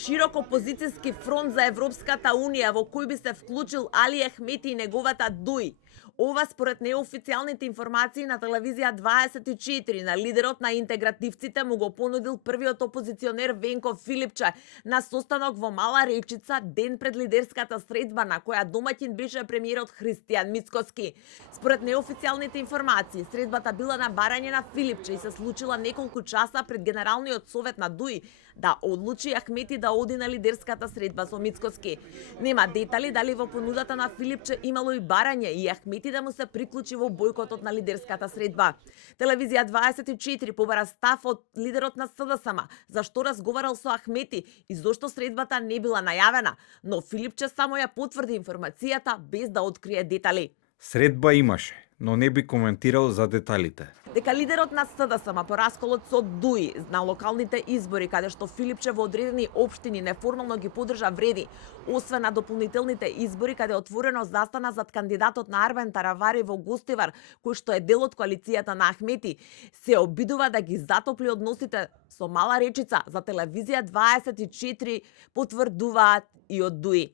Широк опозицијски фронт за Европската Унија во кој би се вклучил Али Ахмети и неговата ДУИ. Ова според неофицијалните информации на телевизија 24 на лидерот на интегративците му го понудил првиот опозиционер Венко Филипче на состанок во Мала Речица ден пред лидерската средба на која домаќин беше премиерот Христијан Мицкоски. Според неофицијалните информации, средбата била на барање на Филипче и се случила неколку часа пред Генералниот совет на ДУИ да одлучи Ахмети да оди на лидерската средба со Мицкоски. Нема детали дали во понудата на Филипче имало и барање и Ахмети да му се приклучи во бојкотот на лидерската средба. Телевизија 24 побара став од лидерот на СДСМ зашто разговарал со Ахмети и зошто средбата не била најавена, но Филипче само ја потврди информацијата без да открие детали. Средба имаше, но не би коментирал за деталите. Дека лидерот на СДСМ по расколот со ДУИ на локалните избори, каде што Филипче во одредени општини неформално ги поддржа вреди, освен на дополнителните избори каде отворено застана зад кандидатот на Арбен Таравари во Гостивар, кој што е дел од коалицијата на Ахмети, се обидува да ги затопли односите со Мала Речица, за телевизија 24 потврдуваат и од ДУИ.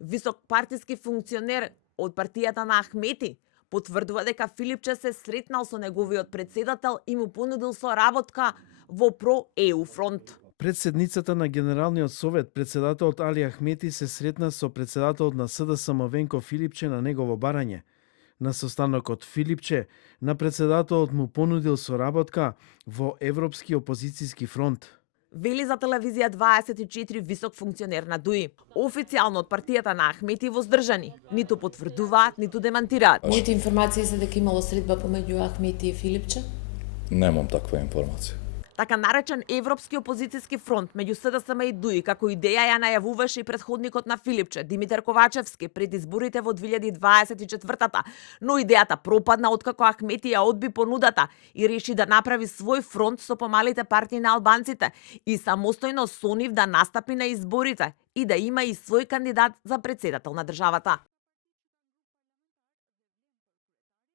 Висок партиски функционер од партијата на Ахмети потврдува дека Филипче се сретнал со неговиот председател и му понудил соработка во про-ЕУ фронт. Председницата на Генералниот совет, председателот Али Ахмети, се сретна со председателот на СДСМ Венко Филипче на негово барање. На состанокот Филипче, на председателот му понудил соработка во Европски опозицијски фронт. Вели за телевизија 24 висок функционер на ДУИ. Официјално од партијата на Ахмети воздржани. Ниту потврдуваат, ниту демантираат. Моите информации се дека имало средба помеѓу Ахмети и Филипче? Немам таква информација. Така наречен Европски опозицијски фронт меѓу СДСМ и ДУИ, како идеја ја најавуваше и претходникот на Филипче, Димитар Ковачевски, пред изборите во 2024-та, но идејата пропадна откако Ахмети ја одби понудата и реши да направи свој фронт со помалите партии на албанците и самостојно со нив да настапи на изборите и да има и свој кандидат за председател на државата.